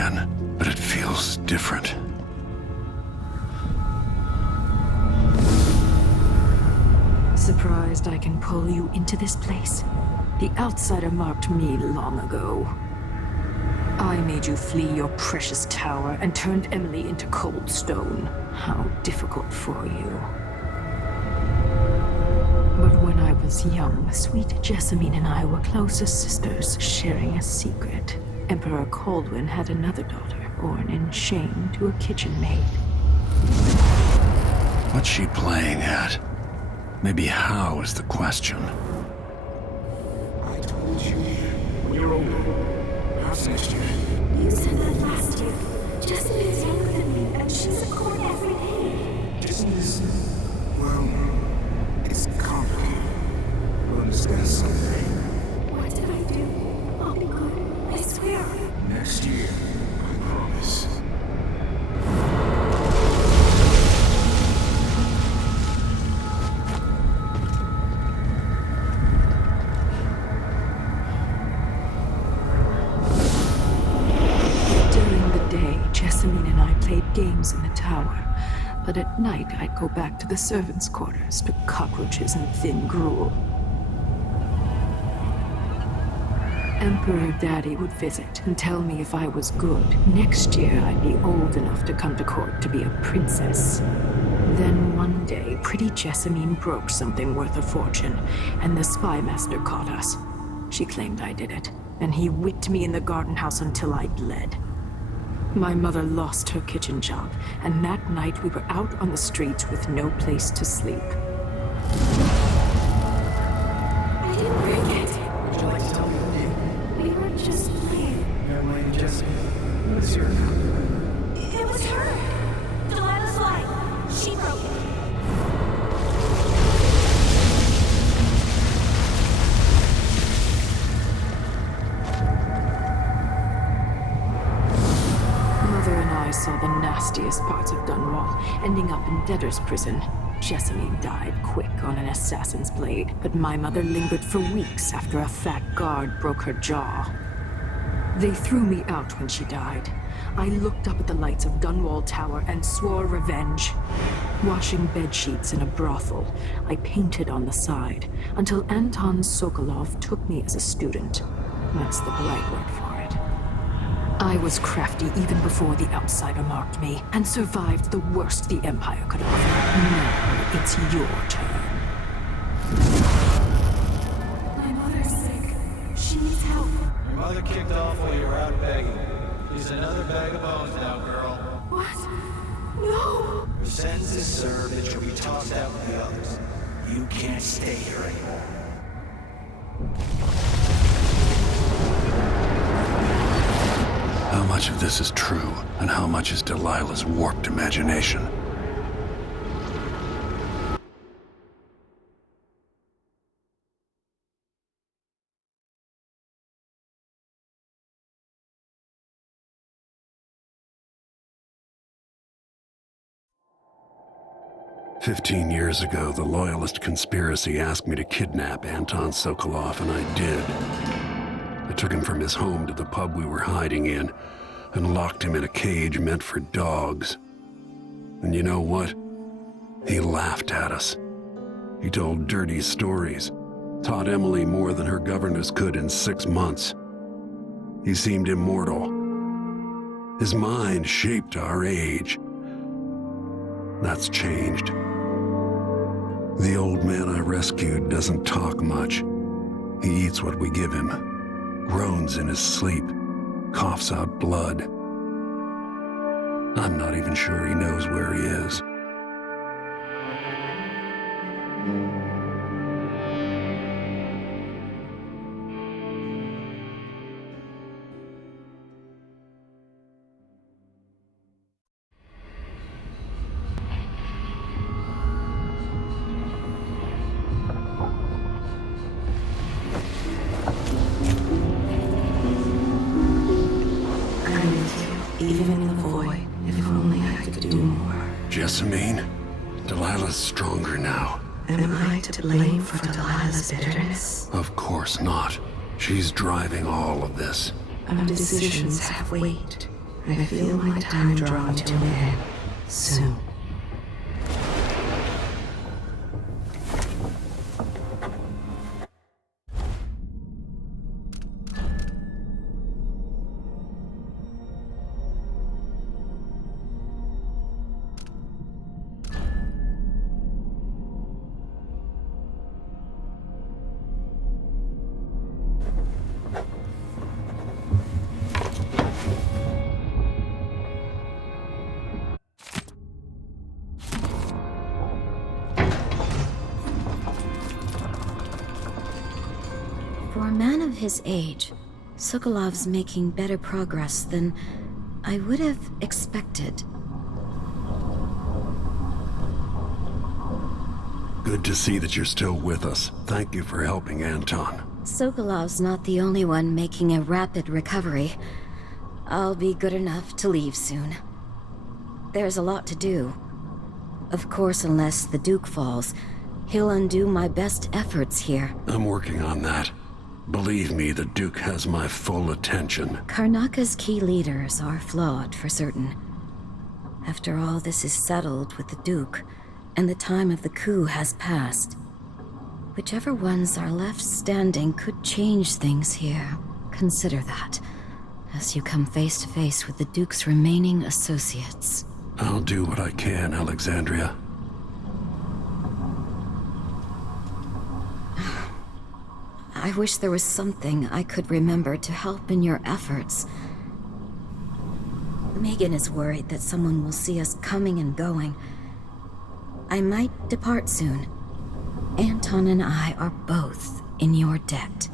again, but it feels different. Surprised I can pull you into this place? The outsider marked me long ago. I made you flee your precious tower and turned Emily into cold stone. How difficult for you. But when I was young, sweet Jessamine and I were close as sisters, sharing a secret. Emperor Kaldwin had another daughter, born in shame to a kitchen maid. What's she playing at? Maybe how is the question. I told you. When you're older, perhaps next year. You said that last year. Jessamine's younger than me, and she's at court every day. Business, well, it's complicated. We'll understand someday. What did I do? I'll be good. I swear. Next year, I promise. Jessamine and I played games in the tower, but at night I'd go back to the servants' quarters to cockroaches and thin gruel. Emperor Daddy would visit and tell me if I was good. Next year I'd be old enough to come to court to be a princess. Then one day, pretty Jessamine broke something worth a fortune, and the spy master caught us. She claimed I did it, and he whipped me in the garden house until I bled. My mother lost her kitchen job, and that night we were out on the streets with no place to sleep. I didn't break it. Would you like to tell me your name? We were just playing. Young lady Jessamine. What is your name? It was her. Delilah's lie. She broke it. I saw the nastiest parts of Dunwall, ending up in debtor's prison. Jessamine died quick on an assassin's blade, but my mother lingered for weeks after a fat guard broke her jaw. They threw me out when she died. I looked up at the lights of Dunwall Tower and swore revenge. Washing bedsheets in a brothel, I painted on the side, until Anton Sokolov took me as a student. That's the polite word for it. I was crafty even before the outsider marked me, and survived the worst the Empire could offer. Now it's your turn. My mother's sick. She needs help. Your mother kicked off while you were out begging. She's another bag of bones now, girl. What? No! Your sentence is served and you'll be tossed out with the others. You can't stay here anymore. How much of this is true, and how much is Delilah's warped imagination? "15 years ago, the Loyalist conspiracy asked me to kidnap Anton Sokolov, and I did. I took him from his home to the pub we were hiding in, and locked him in a cage meant for dogs. And you know what? He laughed at us. He told dirty stories, taught Emily more than her governess could in 6 months. He seemed immortal. His mind shaped our age. That's changed. The old man I rescued doesn't talk much. He eats what we give him, groans in his sleep, coughs out blood. I'm not even sure he knows where he is. Even in the void, if only I could do more. Jessamine? Delilah's stronger now. Am I to blame for Delilah's bitterness? Of course not. She's driving all of this. Our decisions have weight. I feel my time drawing to an end soon. For a man of his age, Sokolov's making better progress than I would have expected. Good to see that you're still with us. Thank you for helping Anton. Sokolov's not the only one making a rapid recovery. I'll be good enough to leave soon. There's a lot to do. Of course, unless the Duke falls, he'll undo my best efforts here. I'm working on that. Believe me, the Duke has my full attention. Karnaka's key leaders are flawed, for certain. After all this is settled with the Duke, and the time of the coup has passed, whichever ones are left standing could change things here. Consider that, as you come face to face with the Duke's remaining associates. I'll do what I can, Alexandria. I wish there was something I could remember to help in your efforts. Megan is worried that someone will see us coming and going. I might depart soon. Anton and I are both in your debt.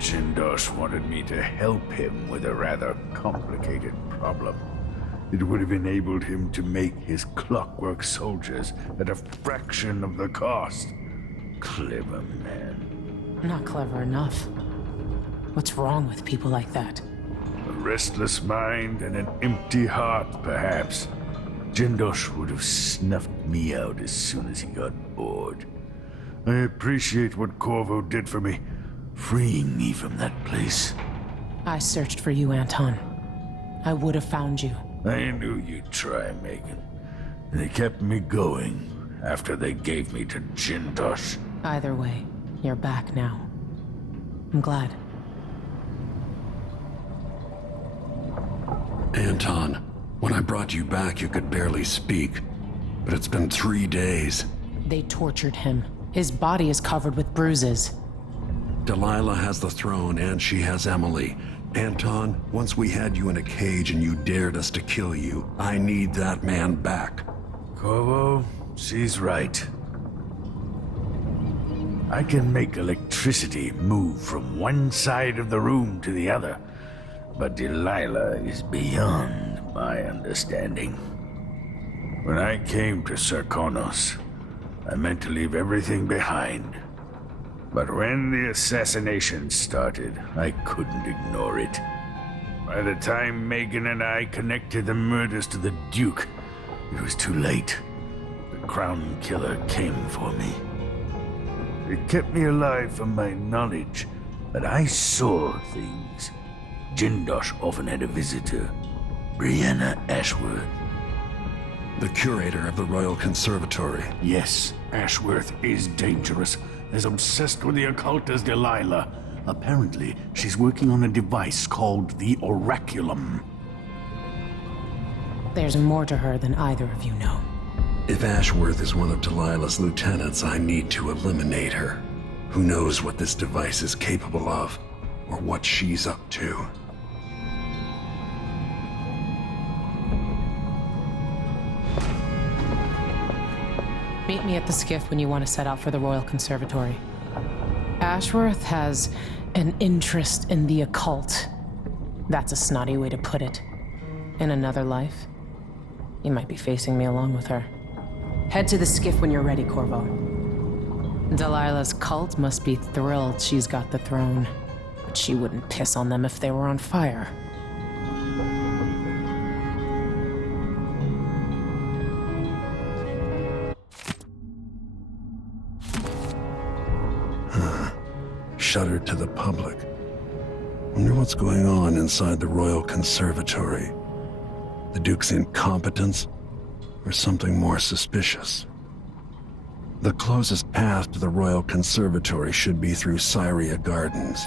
Jindosh wanted me to help him with a rather complicated problem. It would have enabled him to make his clockwork soldiers at a fraction of the cost. Clever man. Not clever enough. What's wrong with people like that? A restless mind and an empty heart, perhaps. Jindosh would have snuffed me out as soon as he got bored. I appreciate what Corvo did for me, freeing me from that place. I searched for you, Anton. I would have found you. I knew you'd try, Megan. They kept me going after they gave me to Jindosh. Either way, you're back now. I'm glad. Anton, when I brought you back, you could barely speak. But it's been 3 days. They tortured him. His body is covered with bruises. Delilah has the throne, and she has Emily. Anton, once we had you in a cage and you dared us to kill you, I need that man back. Corvo, she's right. I can make electricity move from one side of the room to the other, but Delilah is beyond my understanding. When I came to Sarkonos, I meant to leave everything behind. But when the assassination started, I couldn't ignore it. By the time Megan and I connected the murders to the Duke, it was too late. The Crown Killer came for me. It kept me alive from my knowledge that I saw things. Jindosh often had a visitor, Brianna Ashworth. The curator of the Royal Conservatory. Yes, Ashworth is dangerous. As obsessed with the occult as Delilah. Apparently, she's working on a device called the Oraculum. There's more to her than either of you know. If Ashworth is one of Delilah's lieutenants, I need to eliminate her. Who knows what this device is capable of, or what she's up to. Meet me at the skiff when you want to set out for the Royal Conservatory. Ashworth has an interest in the occult. That's a snotty way to put it. In another life, you might be facing me along with her. Head to the skiff when you're ready, Corvo. Delilah's cult must be thrilled she's got the throne. But she wouldn't piss on them if they were on fire. shuttered to the public. Wonder what's going on inside the Royal Conservatory. The Duke's incompetence, or something more suspicious? The closest path to the Royal Conservatory should be through Syria Gardens.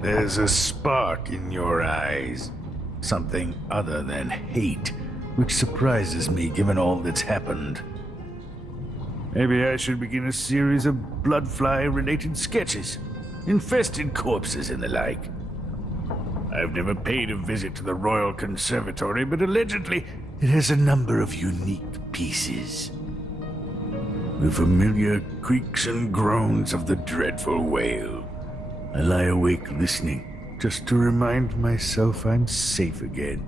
There's a spark in your eyes. Something other than hate, which surprises me given all that's happened. Maybe I should begin a series of bloodfly-related sketches. Infested corpses and the like. I've never paid a visit to the Royal Conservatory, but allegedly it has a number of unique pieces. The familiar creaks and groans of the dreadful whale. I lie awake listening, just to remind myself I'm safe again.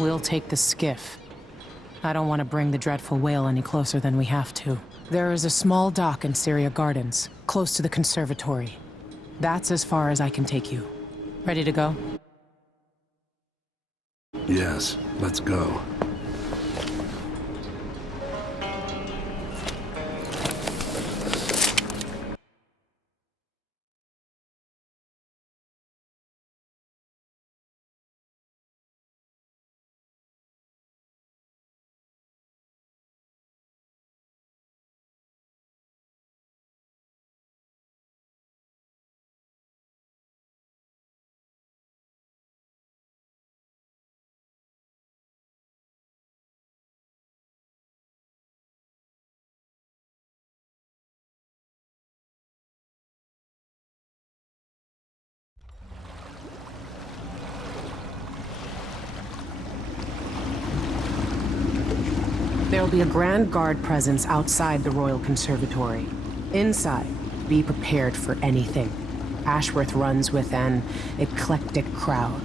We'll take the skiff. I don't want to bring the dreadful whale any closer than we have to. There is a small dock in Syria Gardens, close to the conservatory. That's as far as I can take you. Ready to go? Yes, let's go. There'll be a Grand Guard presence outside the Royal Conservatory. Inside, be prepared for anything. Ashworth runs with an eclectic crowd.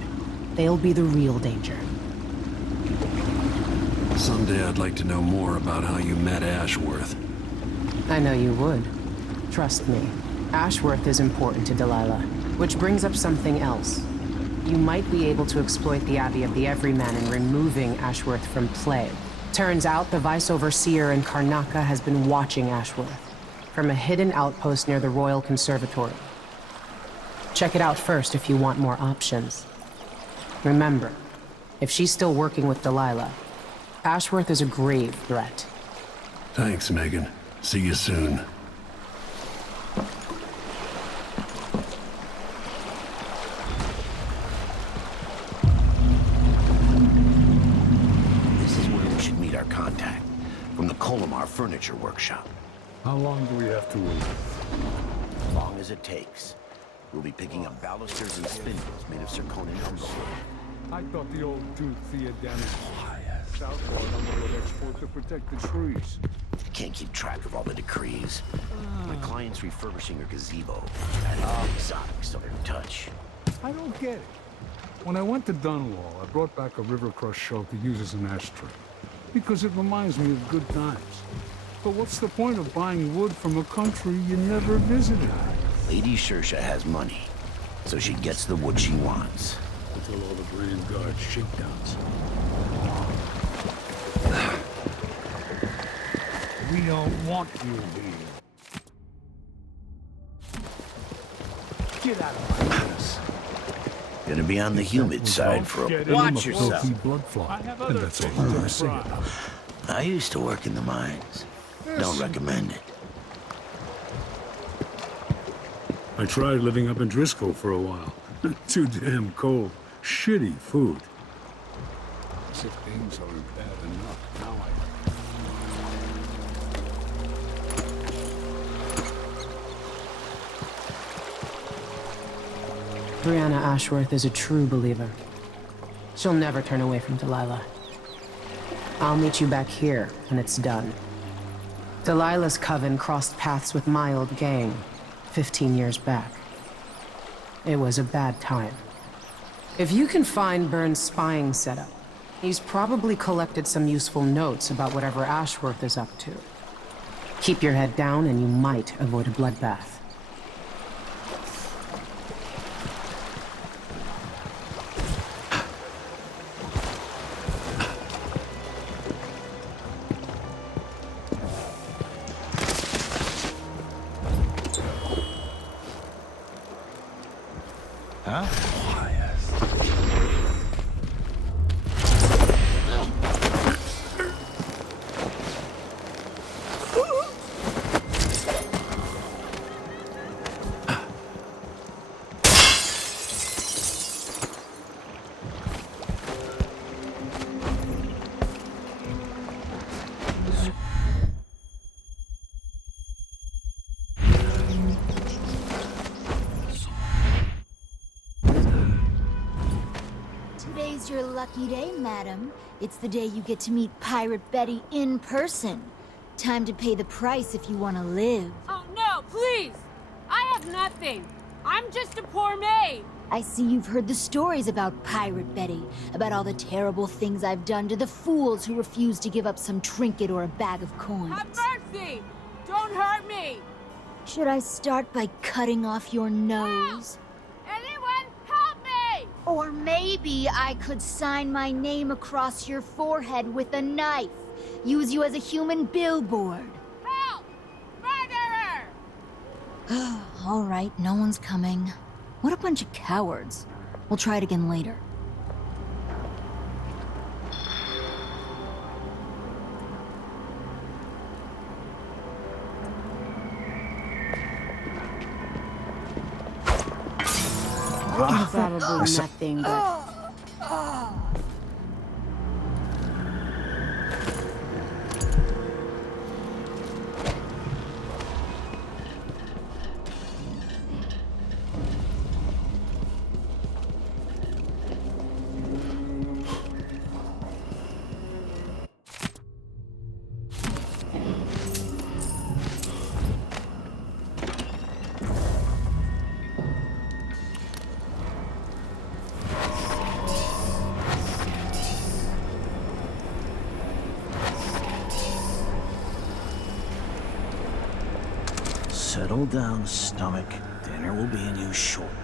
They'll be the real danger. Someday I'd like to know more about how you met Ashworth. I know you would. Trust me. Ashworth is important to Delilah. Which brings up something else. You might be able to exploit the Abbey of the Everyman in removing Ashworth from play. Turns out the Vice Overseer in Karnaca has been watching Ashworth from a hidden outpost near the Royal Conservatory. Check it out first if you want more options. Remember, if she's still working with Delilah, Ashworth is a grave threat. Thanks, Megan. See you soon. Contact from the Colomar Furniture Workshop. How long do we have to wait? As long as it takes. We'll be picking up balusters and spindles made of zirconia and gold. I thought the old Duke Theodanis Southport would export to protect the trees. Can't keep track of all the decrees. My client's refurbishing her gazebo. Adding exotic southern touch. I don't get it. When I went to Dunwall, I brought back a river crush shell to use as an ashtray. Because it reminds me of good times. But what's the point of buying wood from a country you never visited? Lady Shersha has money, so she gets the wood she wants. Until all the Grand Guard shakedowns. We don't want you here. Get out of my house. Gonna be on the humid side for a... Watch yourself! And that's all I'm gonna say about it. I used to work in the mines. Don't recommend it. I tried living up in Driscoll for a while. Too damn cold. Shitty food. As if things aren't bad enough. Now Brianna Ashworth is a true believer. She'll never turn away from Delilah. I'll meet you back here when it's done. Delilah's coven crossed paths with my old gang 15 years back. it was a bad time. If you can find Byrne's spying setup, he's probably collected some useful notes about whatever Ashworth is up to. Keep your head down and you might avoid a bloodbath. Today's your lucky day, madam. It's the day you get to meet Pirate Betty in person. Time to pay the price if you want to live. Oh, no, please! I have nothing. I'm just a poor maid. I see you've heard the stories about Pirate Betty, about all the terrible things I've done to the fools who refuse to give up some trinket or a bag of coins. Have mercy! Don't hurt me! Should I start by cutting off your nose? Anyone, help me! Or maybe I could sign my name across your forehead with a knife. Use you as a human billboard. Help! Murderer! All right, no one's coming. What a bunch of cowards. We'll try it again later. Probably nothing, but... Settle down, stomach. Dinner will be in you shortly.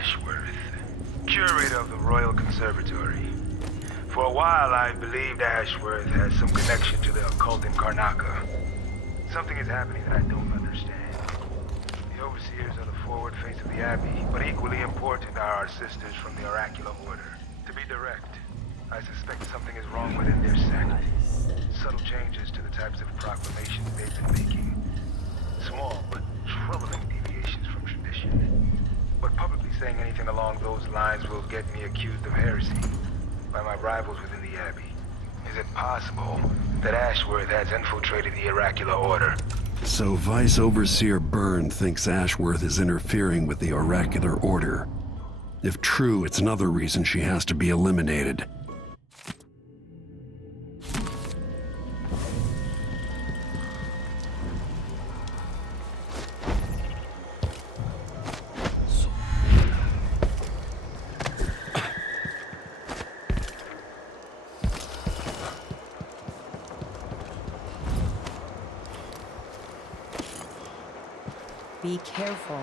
Ashworth, curator of the Royal Conservatory. For a while, I believed Ashworth has some connection to the occult in Karnaca. Something is happening that I don't understand. The overseers are the forward face of the Abbey, but equally important are our sisters from the Oracular Order. To be direct, I suspect something is wrong within their sect. Subtle changes to the types of proclamations they've been making. Small, but troubling deviations from tradition. But publicly saying anything along those lines will get me accused of heresy by my rivals within the Abbey. Is it possible that Ashworth has infiltrated the Oracular Order? So Vice Overseer Byrne thinks Ashworth is interfering with the Oracular Order. If true, it's another reason she has to be eliminated. Be careful.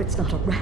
It's not a rat.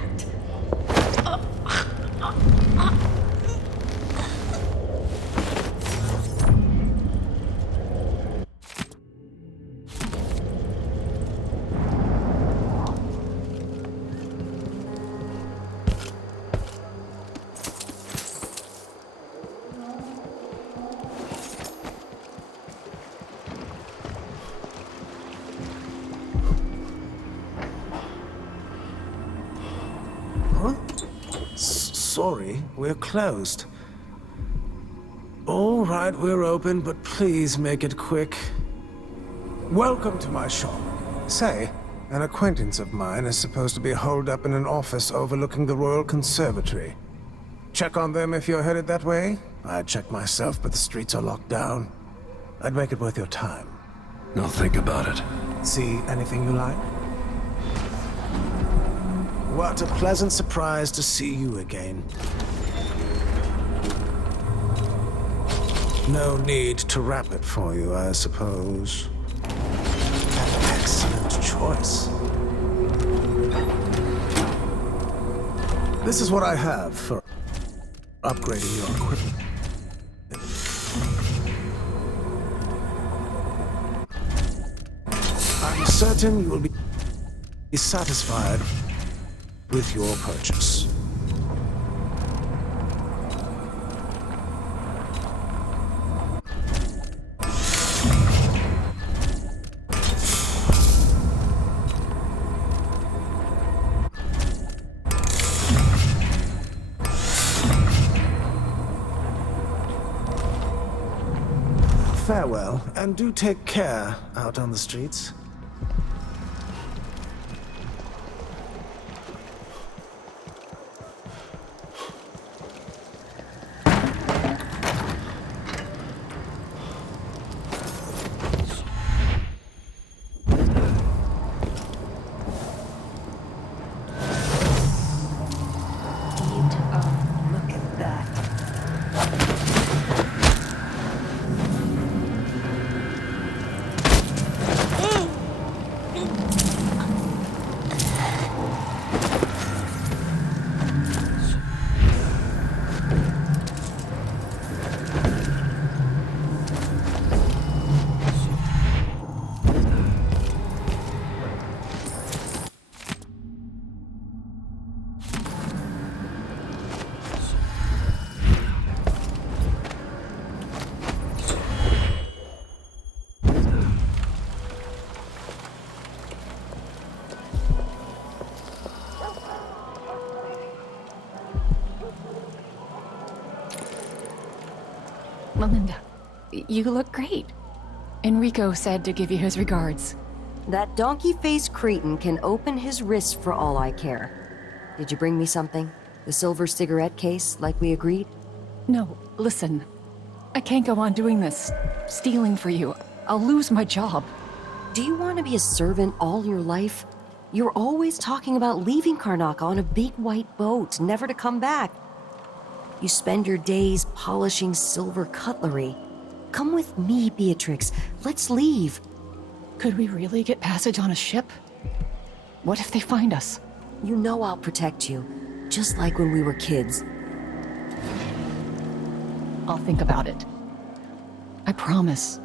Sorry, we're closed. All right, we're open, but please make it quick. Welcome to my shop. Say, an acquaintance of mine is supposed to be holed up in an office overlooking the Royal Conservatory. Check on them if you're headed that way. I'd check myself, but the streets are locked down. I'd make it worth your time. I'll think about it. See anything you like? What a pleasant surprise to see you again. No need to wrap it for you, I suppose. An excellent choice. This is what I have for upgrading your equipment. I'm certain you will be satisfied with your purchase. Farewell, and do take care out on the streets. Melinda, you look great. Enrico said to give you his regards. That donkey-faced cretin can open his wrist for all I care. Did you bring me something? The silver cigarette case, like we agreed? No, listen. I can't go on doing this, stealing for you. I'll lose my job. Do you want to be a servant all your life? You're always talking about leaving Karnaca on a big white boat, never to come back. You spend your days polishing silver cutlery. Come with me, Beatrix. Let's leave. Could we really get passage on a ship? What if they find us? You know I'll protect you, just like when we were kids. I'll think about it. I promise.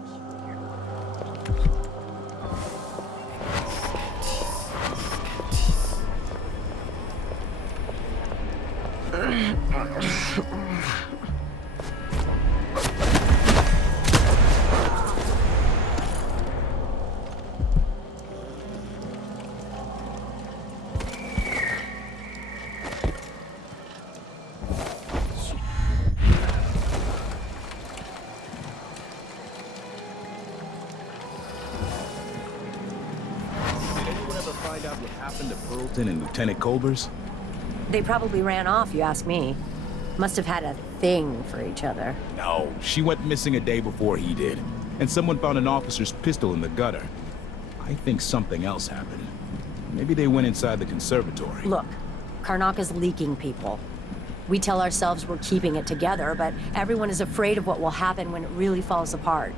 And Lieutenant Colbers? They probably ran off, you ask me. Must have had a thing for each other. No, she went missing a day before he did. And someone found an officer's pistol in the gutter. I think something else happened. Maybe they went inside the conservatory. Look, Karnaca's leaking people. We tell ourselves we're keeping it together, but everyone is afraid of what will happen when it really falls apart.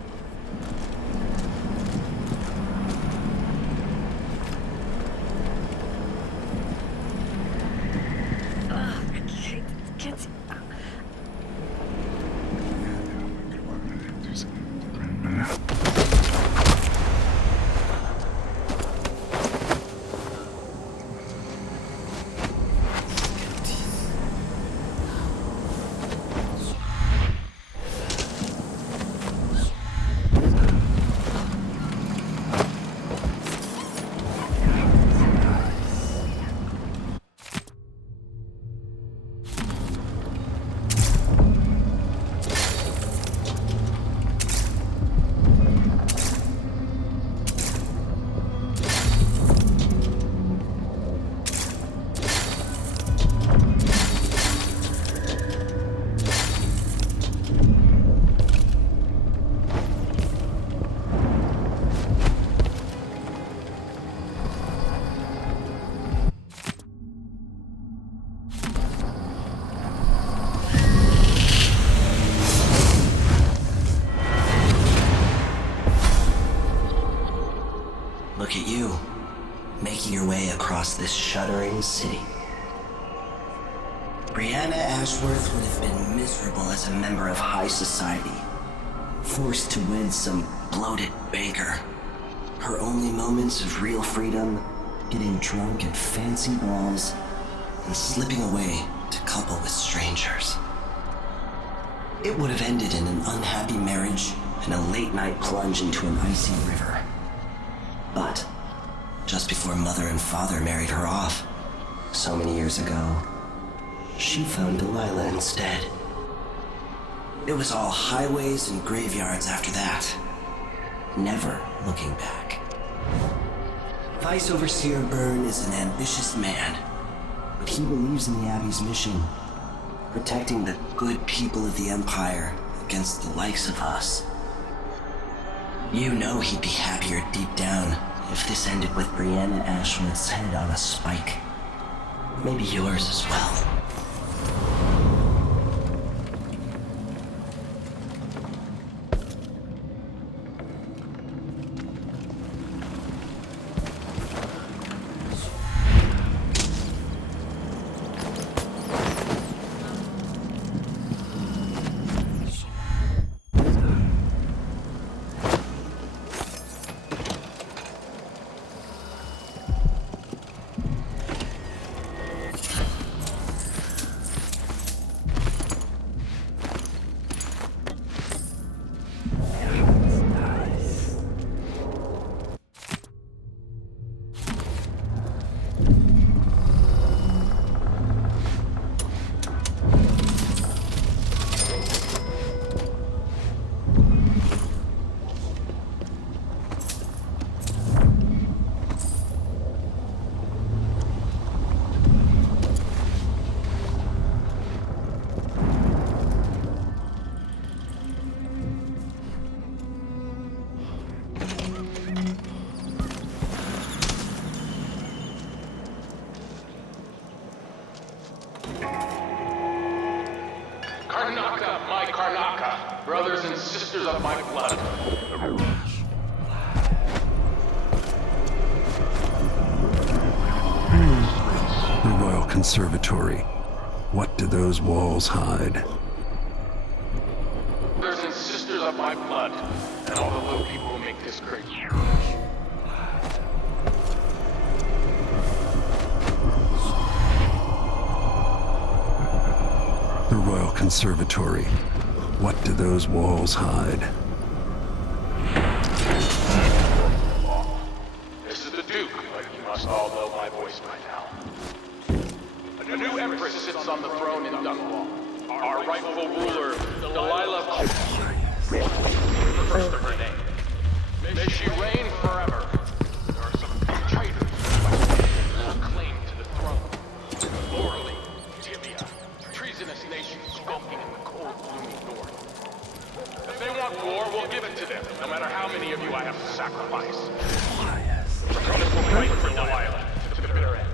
Look at you, making your way across this shuddering city. Brianna Ashworth would have been miserable as a member of high society, forced to wed some bloated banker. Her only moments of real freedom, getting drunk at fancy balls, and slipping away to couple with strangers. It would have ended in an unhappy marriage and a late-night plunge into an icy river. But just before Mother and Father married her off, so many years ago, she found Delilah instead. It was all highways and graveyards after that, never looking back. Vice Overseer Byrne is an ambitious man, but he believes in the Abbey's mission, protecting the good people of the Empire against the likes of us. You know he'd be happier deep down if this ended with Brianna Ashworth's head on a spike. Maybe yours as well. of my blood. The Royal Conservatory. What do those walls hide? Brothers and sisters of my blood, and all the little people who make this great. The Royal Conservatory. What do those walls hide? This is the Duke, but you must all know my voice by now. A new empress sits on the throne in Dunwall. Our rightful ruler, Delilah, first of her name. May she reign forever. There are some traitors who claim to the throne. Morally, Tibia, treasonous nations skulking in the cold, gloomy north. If they want war, we'll give it to them, no matter how many of you I have to sacrifice. Brothers will fight for Delilah to the bitter end.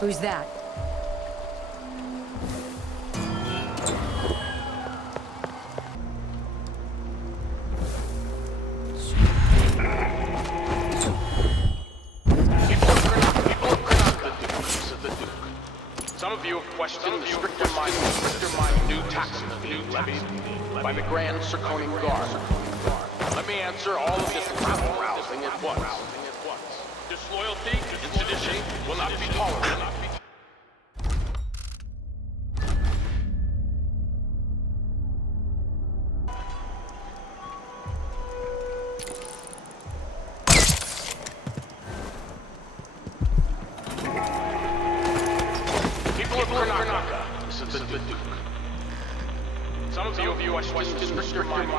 Who's that? Some of you have questioned the stricter mind new taxes levied by the Grand Circonian Guard. Let me answer all of this rabble-rousing at once. Disloyalty and sedition will not be tolerated. People of Karnataka, this is the Duke. Some of you are questioning the stricter mind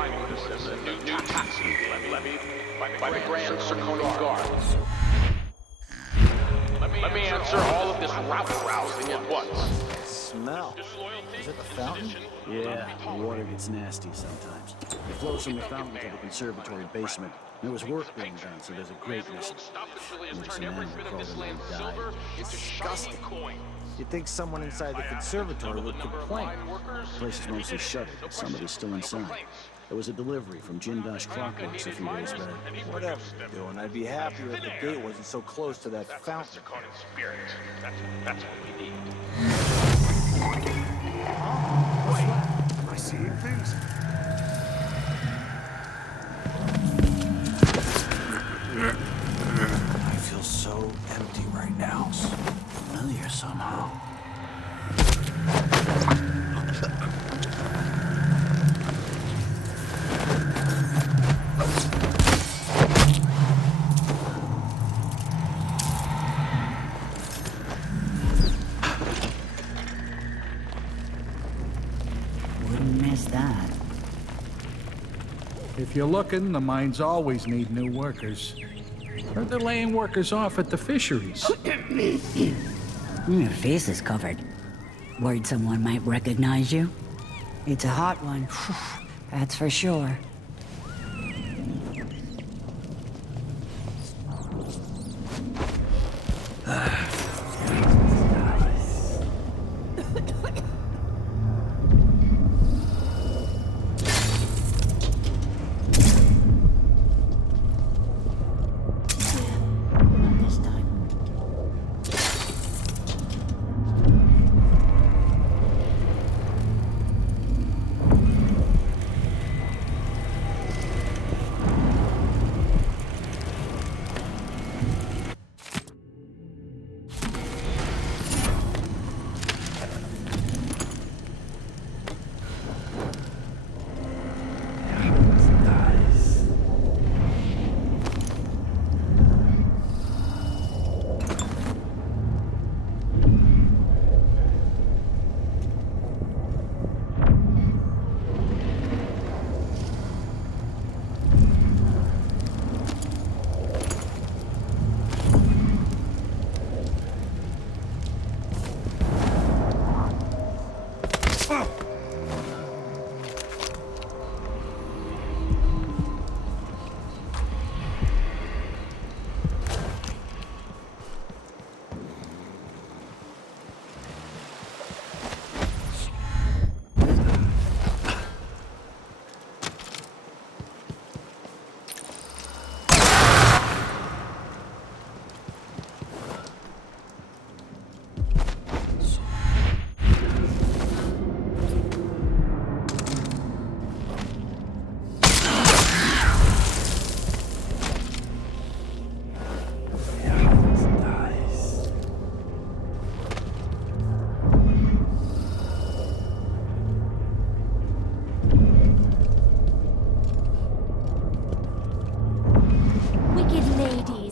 new taxes levied by the Grand Circonian Guard. Let me answer all of this rabble-rousing at once. Smell. Is it the fountain? Yeah, the water gets nasty sometimes. It flows from the fountain to the conservatory basement. There was work being done, so there's a great message. Maybe some animal crawled in and died. It's disgusting. You'd think someone inside the conservatory would complain. The place is mostly shuttered, but somebody's still inside. There was a delivery from Jindosh Clockworks a few days back. Whatever you're doing, I'd be happier if the gate wasn't so close to that fountain. That's what we need. Am I seeing things? I feel so empty right now. Familiar somehow. Wouldn't miss that. If you're looking, the mines always need new workers. Heard they're laying workers off at the fisheries. Your face is covered. Worried someone might recognize you? It's a hot one. That's for sure.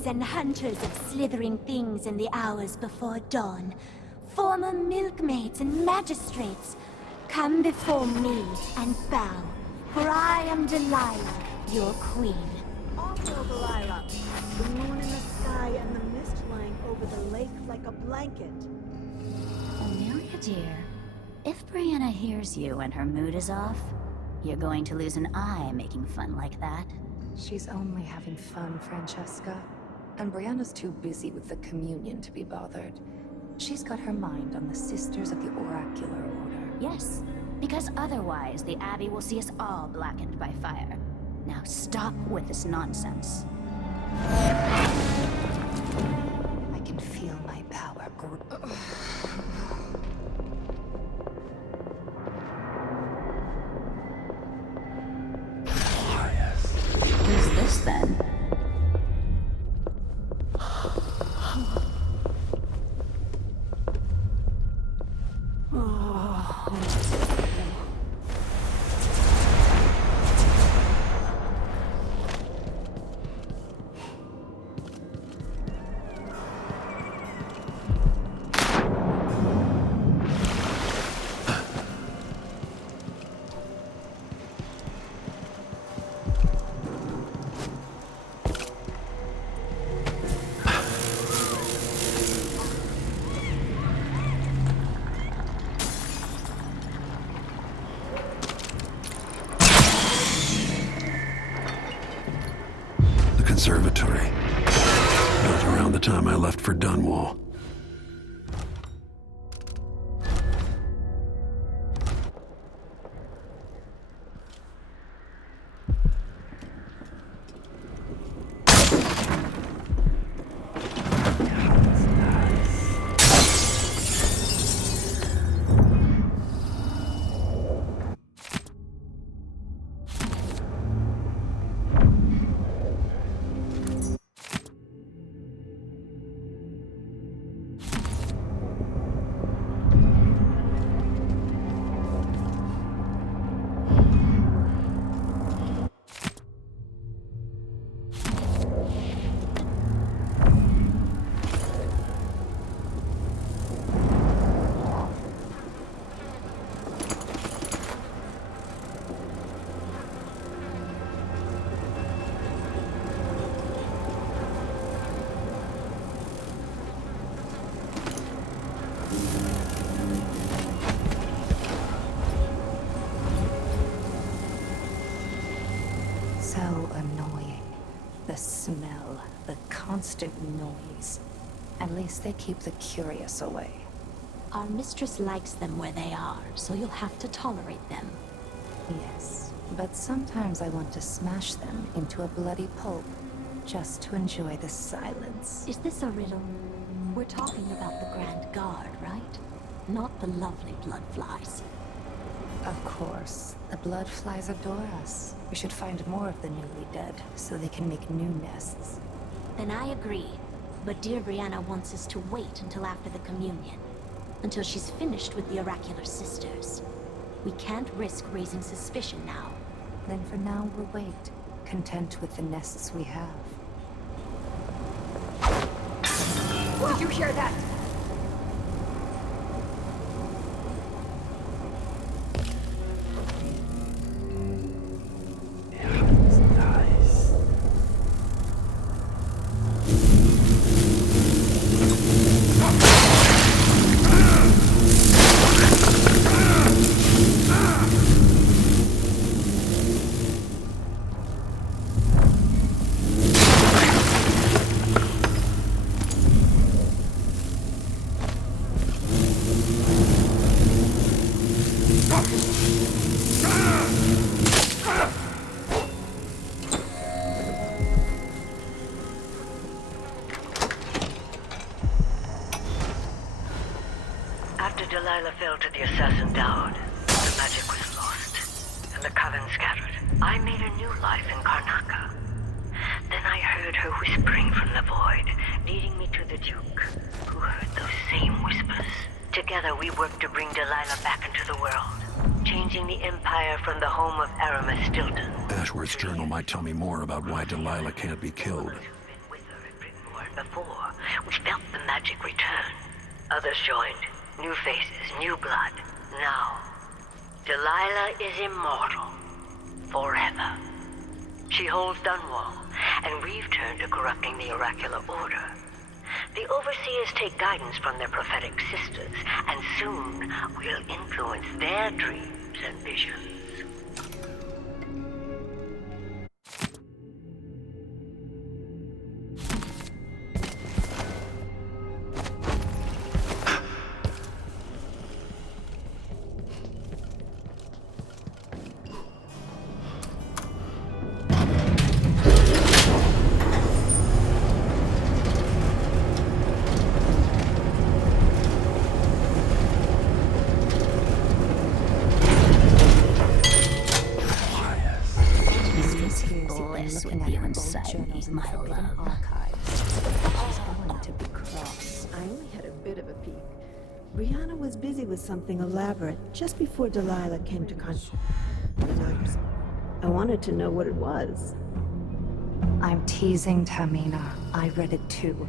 And hunters of slithering things in the hours before dawn. Former milkmaids and magistrates. Come before me and bow, for I am Delilah, your queen. Also, Delilah, the moon in the sky and the mist lying over the lake like a blanket. Amelia, dear, if Brianna hears you and her mood is off, you're going to lose an eye making fun like that. She's only having fun, Francesca. And Brianna's too busy with the communion to be bothered. She's got her mind on the Sisters of the Oracular Order. Yes, because otherwise the Abbey will see us all blackened by fire. Now stop with this nonsense. I can feel my power grow. Who's this then? Conservatory. Built around the time I left for Dunwall. smell, the constant noise. At least they keep the curious away. Our mistress likes them where they are, so you'll have to tolerate them. Yes, but sometimes I want to smash them into a bloody pulp, just to enjoy the silence. Is this a riddle? We're talking about the Grand Guard, right? Not the lovely bloodflies. Of course. The bloodflies adore us. We should find more of the newly dead, so they can make new nests. Then I agree. But dear Brianna wants us to wait until after the communion. Until she's finished with the oracular sisters. We can't risk raising suspicion now. Then for now we'll wait, content with the nests we have. Did you hear that? After Delilah fell to the assassin Dowd, the magic was lost, and the coven scattered. I made a new life in Karnaca. Then I heard her whispering from the void, leading me to the Duke, who heard those same whispers. Together we worked to bring Delilah back into the world, changing the Empire from the home of Aramis Stilton. Ashworth's journal might tell me more about why Delilah can't be killed. Before, we felt the magic return. Others joined. New faces, new blood. Now, Delilah is immortal. Forever. She holds Dunwall, and we've turned to corrupting the oracular order. The overseers take guidance from their prophetic sisters, and soon we'll influence their dreams and visions. My love. She's going to be cross. I only had a bit of a peek. Brianna was busy with something elaborate just before Delilah came to contact. I wanted to know what it was. I'm teasing, Tamina. I read it too.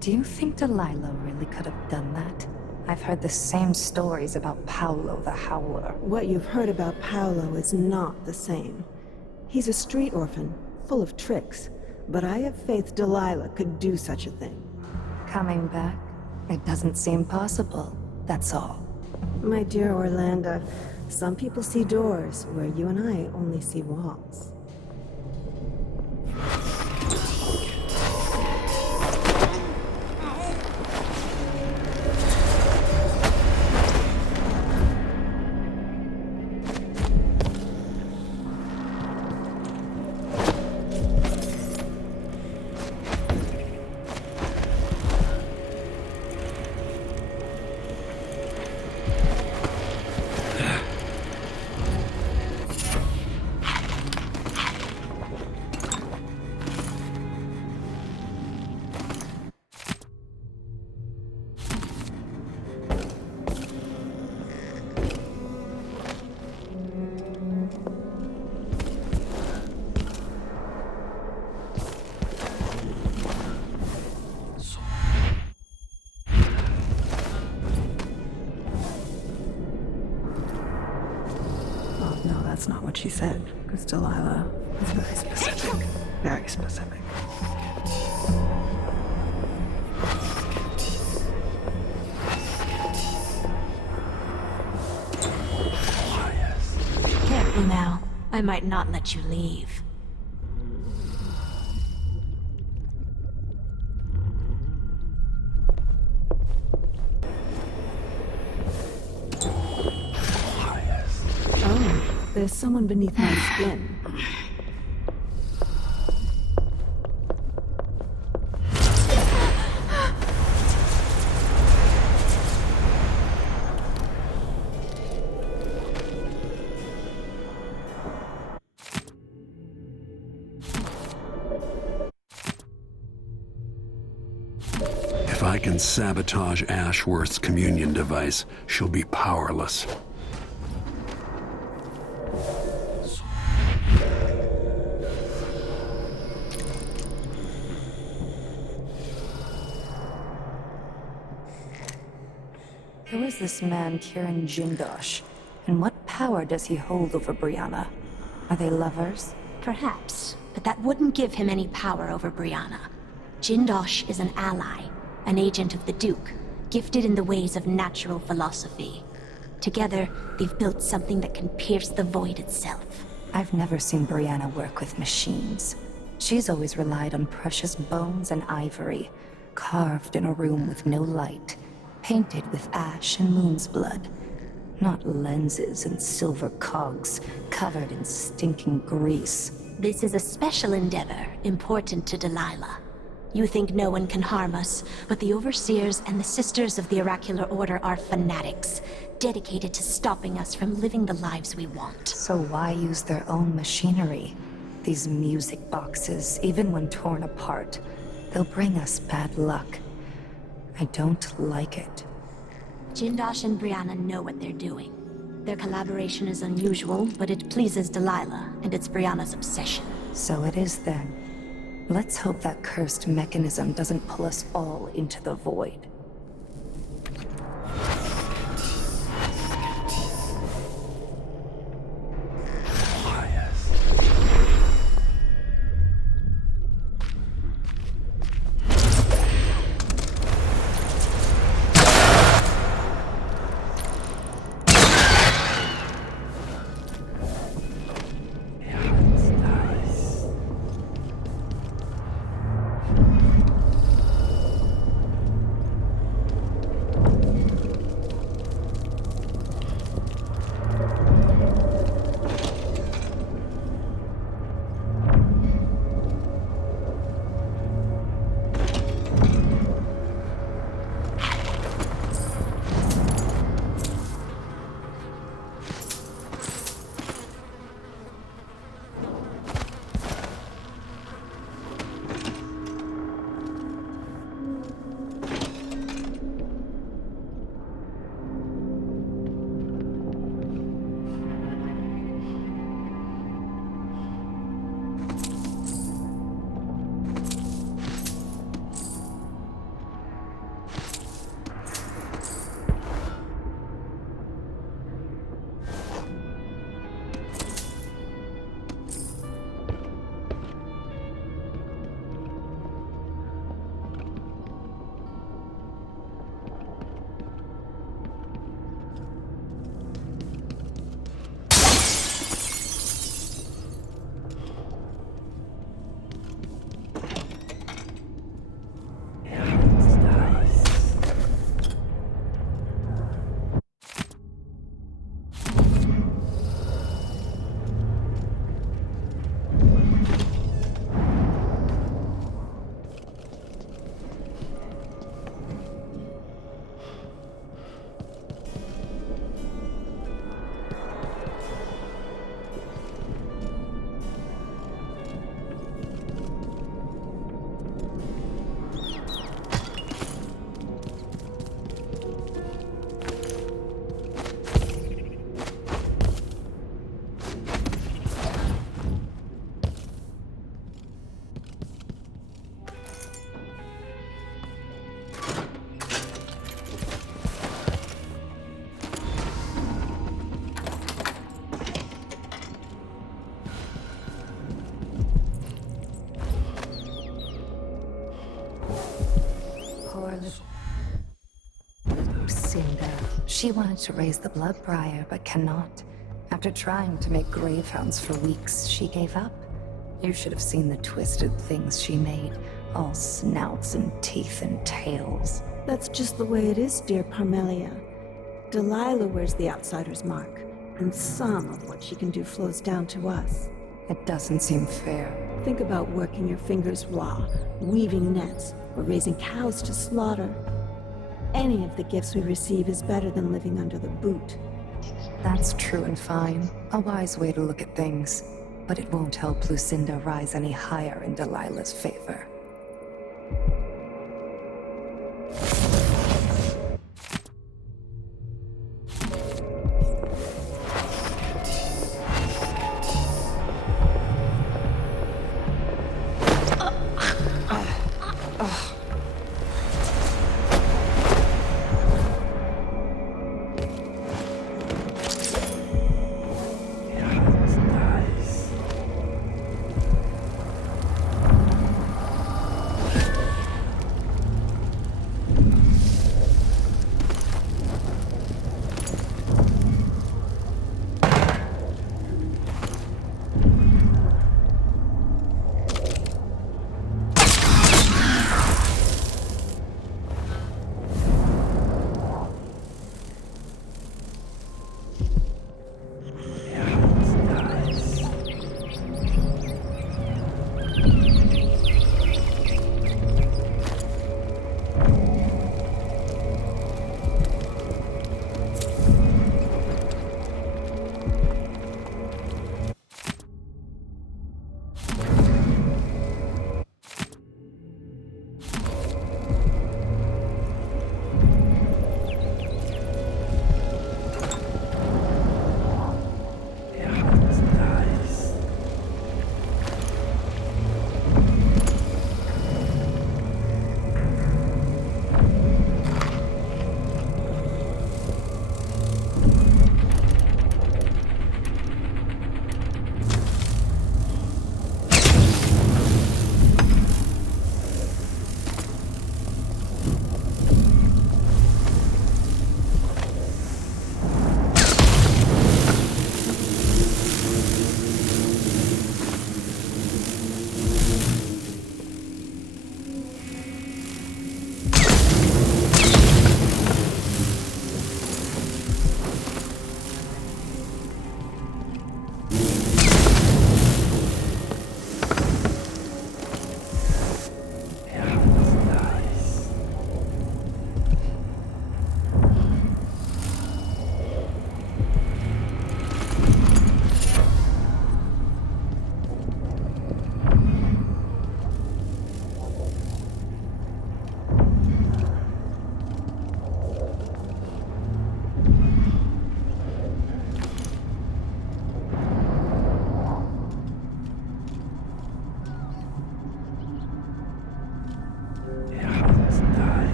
Do you think Delilah really could have done that? I've heard the same stories about Paolo the Howler. What you've heard about Paolo is not the same. He's a street orphan, full of tricks. But I have faith Delilah could do such a thing. Coming back? It doesn't seem possible, that's all. My dear Orlando, some people see doors where you and I only see walls. That's not what she said, because Delilah was very specific. Very specific. Careful now. I might not let you leave. There's someone beneath my skin. If I can sabotage Ashworth's communion device, she'll be powerless. Who is this man, Kieran Jindosh? And what power does he hold over Brianna? Are they lovers? Perhaps, but that wouldn't give him any power over Brianna. Jindosh is an ally, an agent of the Duke, gifted in the ways of natural philosophy. Together, they've built something that can pierce the void itself. I've never seen Brianna work with machines. She's always relied on precious bones and ivory, carved in a room with no light, painted with ash and moon's blood. Not lenses and silver cogs covered in stinking grease. This is a special endeavor, important to Delilah. You think no one can harm us, but the Overseers and the Sisters of the Oracular Order are fanatics, dedicated to stopping us from living the lives we want. So why use their own machinery? These music boxes, even when torn apart, they'll bring us bad luck. I don't like it. Jindosh and Brianna know what they're doing. Their collaboration is unusual, but it pleases Delilah, and it's Brianna's obsession. So it is then. Let's hope that cursed mechanism doesn't pull us all into the void. Lucinda. She wanted to raise the blood briar, but cannot. After trying to make gravehounds for weeks, she gave up. You should have seen the twisted things she made. All snouts and teeth and tails. That's just the way it is, dear Parmelia. Delilah wears the outsider's mark. and some of what she can do flows down to us. It doesn't seem fair. Think about working your fingers raw, weaving nets, or raising cows to slaughter. Any of the gifts we receive is better than living under the boot. That's true and fine. A wise way to look at things. But it won't help Lucinda rise any higher in Delilah's favor.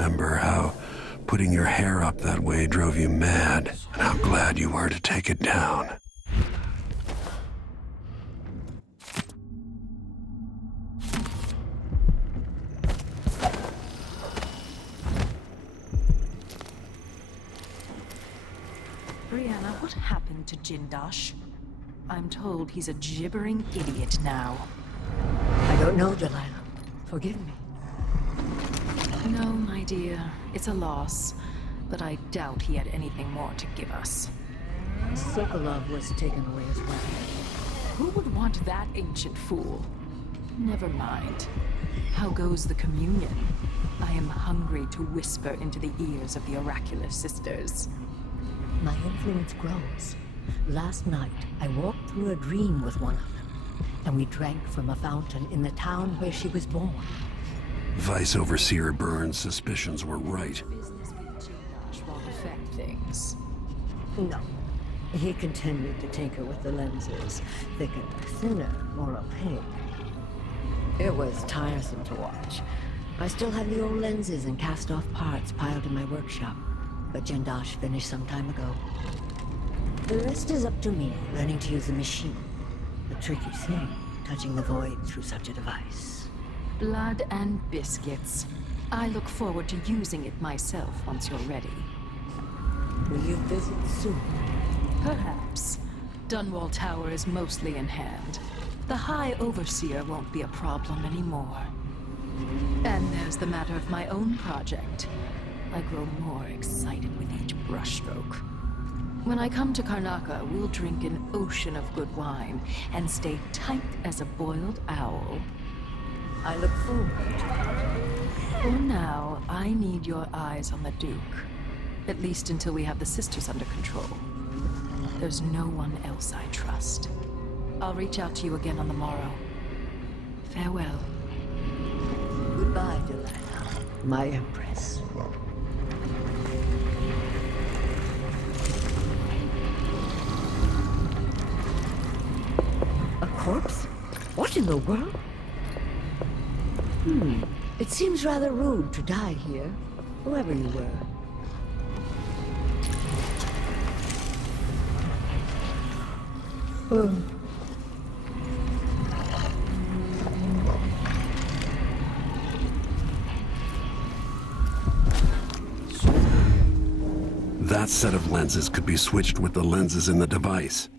remember how putting your hair up that way drove you mad, and how glad you were to take it down. Brianna, what happened to Jindosh? I'm told he's a gibbering idiot now. I don't know, Delilah. Forgive me. No, my dear. It's a loss. But I doubt he had anything more to give us. Sokolov was taken away as well. Who would want that ancient fool? Never mind. How goes the communion? I am hungry to whisper into the ears of the oracular sisters. My influence grows. Last night, I walked through a dream with one of them, and we drank from a fountain in the town where she was born. Vice Overseer Burns' suspicions were right. Business with Jindosh won't affect things. No. He continued to tinker with the lenses, thicker, thinner, more opaque. It was tiresome to watch. I still have the old lenses and cast-off parts piled in my workshop, but Jindosh finished some time ago. The rest is up to me, learning to use the machine. A tricky thing, touching the void through such a device. Blood and biscuits. I look forward to using it myself once you're ready. Will you visit soon? Perhaps. Dunwall Tower is mostly in hand. The High Overseer won't be a problem anymore. And there's the matter of my own project. I grow more excited with each brushstroke. When I come to Karnaca, we'll drink an ocean of good wine and stay tight as a boiled owl. I look forward. For now, I need your eyes on the Duke. At least until we have the sisters under control. There's no one else I trust. I'll reach out to you again on the morrow. Farewell. Goodbye, Delilah, my empress. A corpse? What in the world? It seems rather rude to die here, whoever you were. That set of lenses could be switched with the lenses in the device.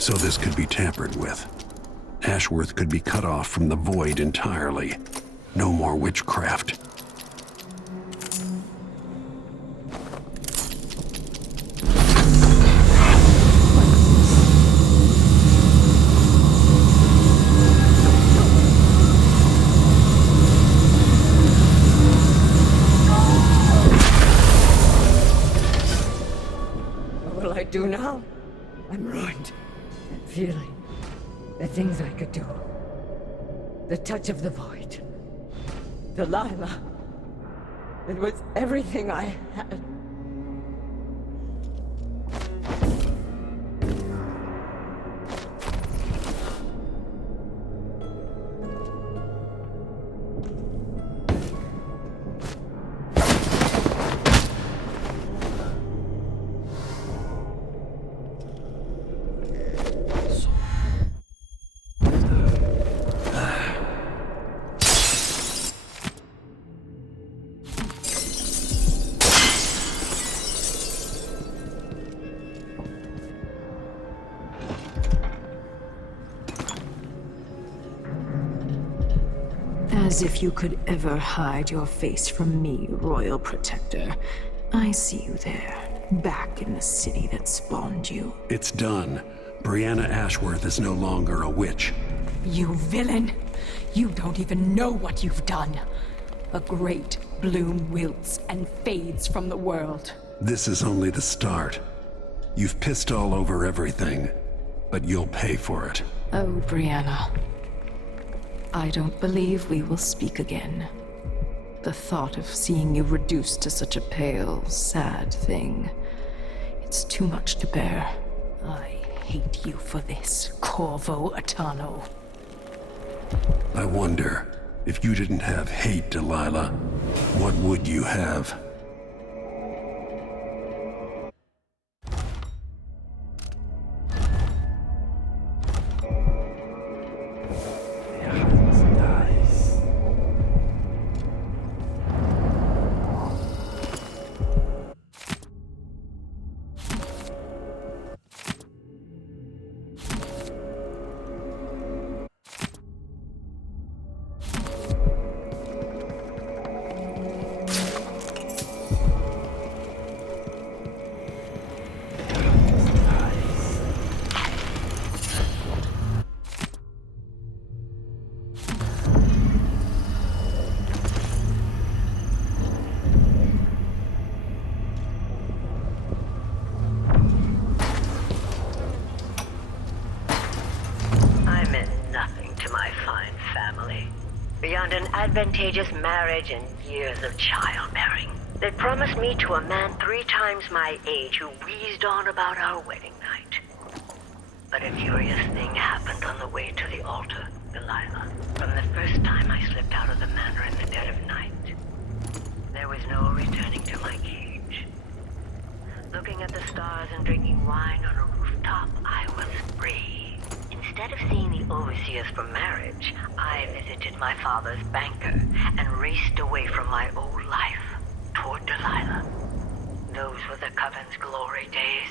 So this could be tampered with. Ashworth could be cut off from the void entirely. No more witchcraft. What will I do now? I'm ruined. That feeling. The things I could do. The touch of the void. Delilah. It was everything I had. As if you could ever hide your face from me, Royal Protector. I see you there, back in the city that spawned you. It's done. Brianna Ashworth is no longer a witch. You villain! You don't even know what you've done. A great bloom wilts and fades from the world. This is only the start. You've pissed all over everything, but you'll pay for it. Oh, Brianna. I don't believe we will speak again. The thought of seeing you reduced to such a pale, sad thing. It's too much to bear. I hate you for this, Corvo Atano. I wonder, if you didn't have hate, Delilah, what would you have? Beyond an advantageous marriage and years of childbearing. They promised me to a man 3 times my age who wheezed on about our wedding night. But a curious thing happened on the way to the altar, Delilah. From the first time I slipped out of the manor in the dead of night, there was no returning to my cage. Looking at the stars and drinking wine on a rooftop, I was free. Instead of seeing the overseers for marriage, I visited my father's banker and raced away from my old life toward Delilah. Those were the Coven's glory days.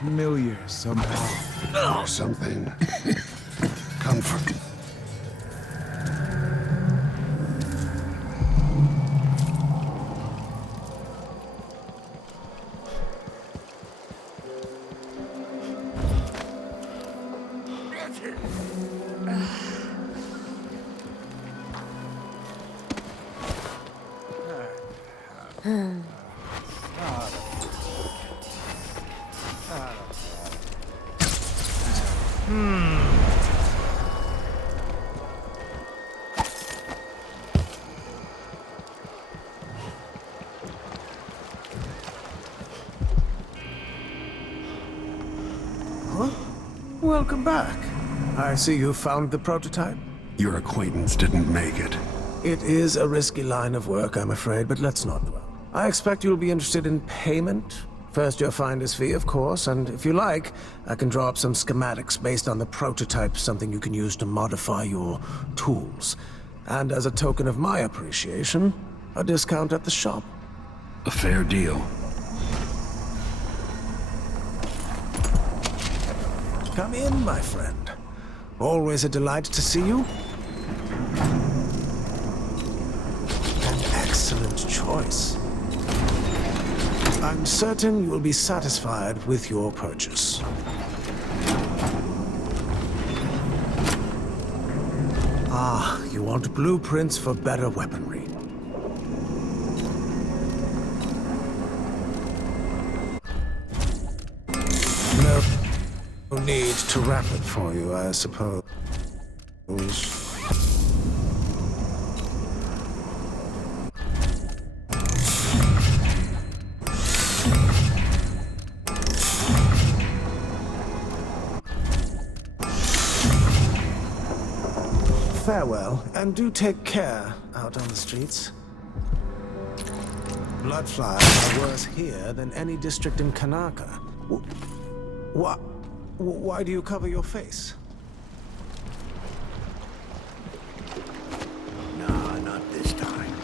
Familiar somehow. Or something. Comfort. Welcome back. I see you found the prototype. Your acquaintance didn't make it. It is a risky line of work, I'm afraid, but let's not dwell. I expect you'll be interested in payment. First your finder's fee, of course, and if you like, I can draw up some schematics based on the prototype, something you can use to modify your tools. And as a token of my appreciation, a discount at the shop. A fair deal. Come in, my friend. Always a delight to see you. An excellent choice. I'm certain you will be satisfied with your purchase. Ah, you want blueprints for better weaponry. No need to wrap it for you, I suppose. Farewell, and do take care out on the streets. Bloodflies are worse here than any district in Kanaka. Why do you cover your face? Nah, not this time.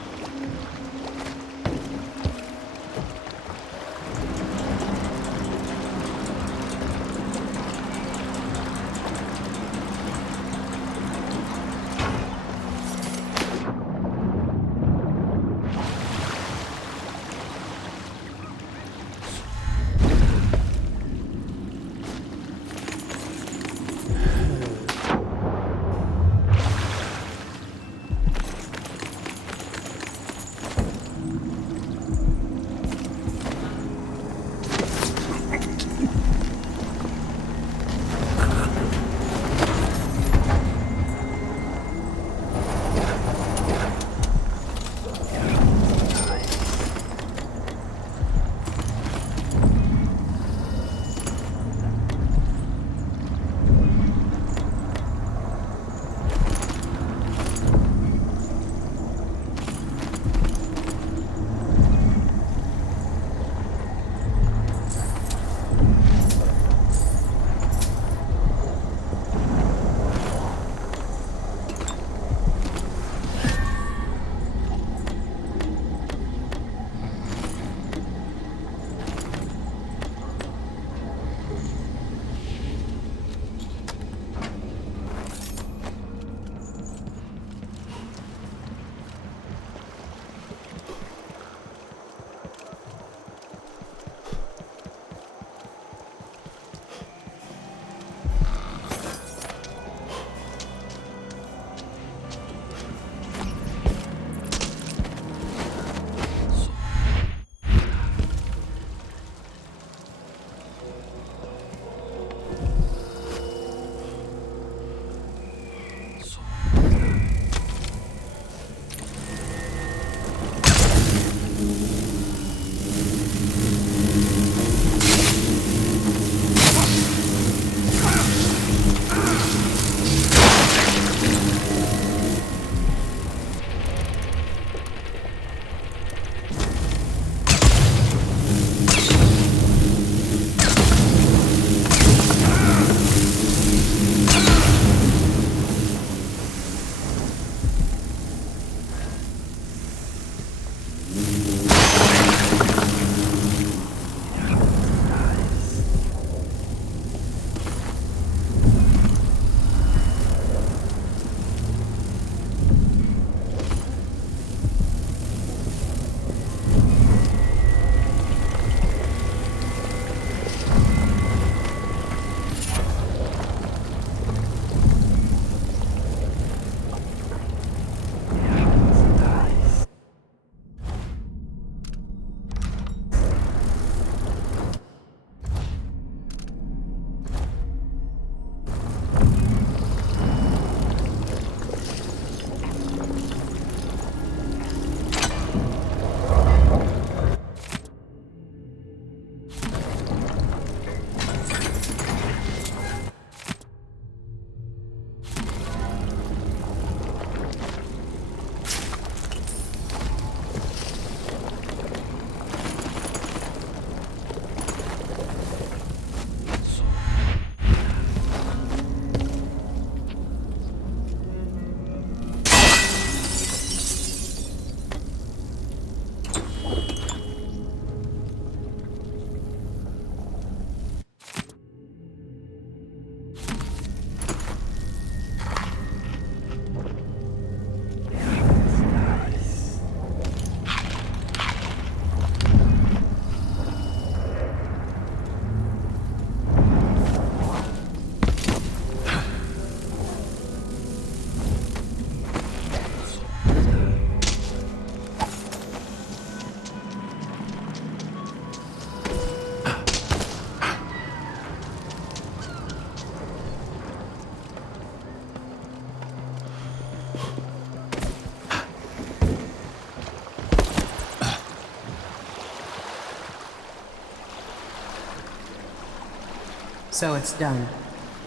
So it's done.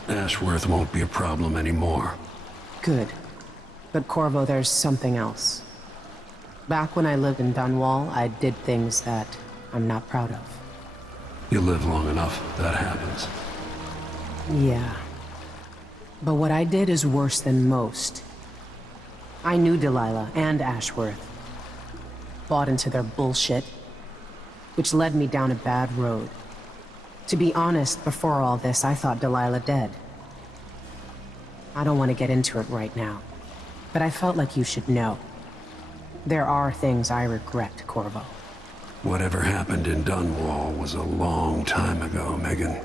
Ashworth won't be a problem anymore. Good. But Corvo, there's something else. Back when I lived in Dunwall, I did things that I'm not proud of. You live long enough, that happens. Yeah. But what I did is worse than most. I knew Delilah and Ashworth. Bought into their bullshit, which led me down a bad road. To be honest, before all this, I thought Delilah dead. I don't want to get into it right now, but I felt like you should know. There are things I regret, Corvo. Whatever happened in Dunwall was a long time ago, Megan.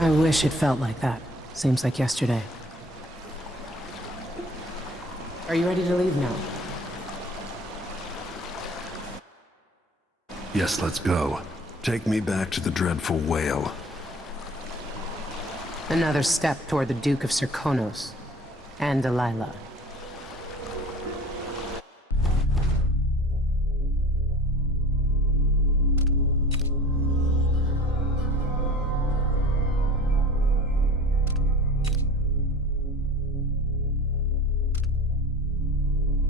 I wish it felt like that. Seems like yesterday. Are you ready to leave now? Yes, let's go. Take me back to the dreadful whale. Another step toward the Duke of Serkonos and Delilah.